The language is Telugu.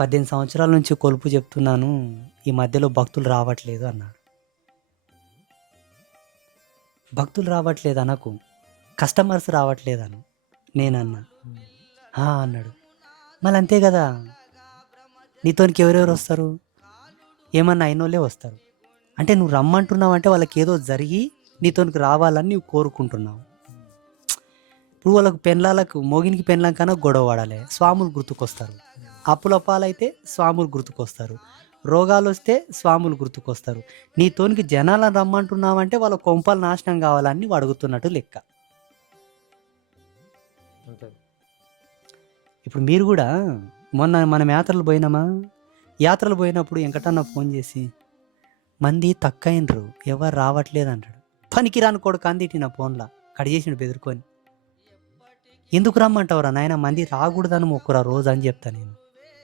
పద్దెనిమిది సంవత్సరాల నుంచి కొలుపు చెప్తున్నాను ఈ మధ్యలో భక్తులు రావట్లేదు అన్నాడు. భక్తులు రావట్లేదు అనకు కస్టమర్స్ రావట్లేదు నేనన్నా. అన్నాడు. మళ్ళీ అంతే కదా నీతోనికి ఎవరెవరు వస్తారు? ఏమన్నా అయినోళ్ళే వస్తారు. అంటే నువ్వు రమ్మంటున్నావు అంటే వాళ్ళకి ఏదో జరిగి నీతోనికి రావాలని నువ్వు కోరుకుంటున్నావు. ఇప్పుడు వాళ్ళకు పెన్లాలకు మోగినికి పెన్లం కన్నా గొడవ పడాలి. స్వాములు గుర్తుకొస్తారు. అప్పుల పాలైతే స్వాములు గుర్తుకొస్తారు. రోగాలు వస్తే స్వాములు గుర్తుకొస్తారు. నీతోనికి జనాలను రమ్మంటున్నావంటే వాళ్ళ కొంపలు నాశనం కావాలని అడుగుతున్నట్టు లెక్క. ఇప్పుడు మీరు కూడా మొన్న మనం యాత్రలు పోయినామా? యాత్రలు పోయినప్పుడు వెంకటన్న ఫోన్ చేసి మంది తక్కయినరు ఎవరు రావట్లేదు అంటాడు పనికి రాని కొడుకు అందిటి నా ఫోన్లో కట్ చేసిండు బెదురుకొని. ఎందుకు రమ్మంటావురా నాయన మంది రాకూడదని మొక్కురా రోజు అని చెప్తా నేను.